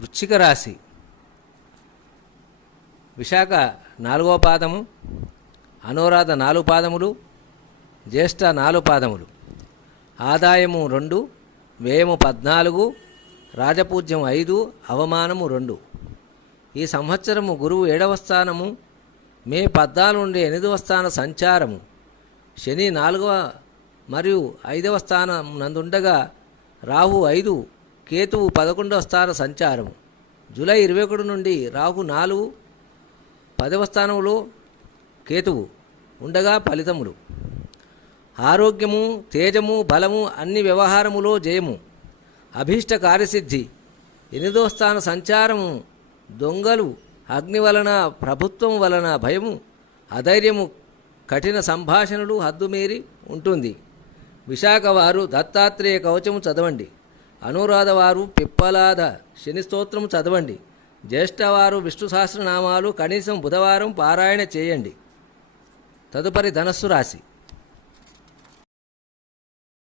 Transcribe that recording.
వృశ్చిక రాశి. విశాఖ 4వ పాదము, అనురాధ 4 పాదములు, జ్యేష్ఠ 4 పాదములు. ఆదాయము 2, వ్యయము 14, రాజపూజ్యం 5, అవమానము 2. ఈ సంవత్సరము గురువు 7వ స్థానము, మే 14 నుండి 8వ స్థాన సంచారము, శని 4వ మరియు 5వ స్థానం నందుండగా రాహు 5, కేతువు 11వ స్థాన సంచారము. జూలై 21 నుండి రాహు 4, 10వ స్థానంలో కేతువు ఉండగా ఫలితములు: ఆరోగ్యము, తేజము, బలము, అన్ని వ్యవహారములో జయము, అభీష్ట కార్యసిద్ధి. 8వ స్థాన సంచారము దొంగలు, అగ్ని వలన, ప్రభుత్వం వలన భయము, అధైర్యము, కఠిన సంభాషణలు హద్దుమీరి ఉంటుంది. విశాఖ వారు దత్తాత్రేయ కవచము చదవండి. అనురాధ వారు పిప్పలాద శని స్తోత్రము చదవండి. జ్యేష్ఠవారు విష్ణు సహస్రనామాలు కనీసం బుధవారం పారాయణ చేయండి. తదుపరి ధనస్సు రాశి.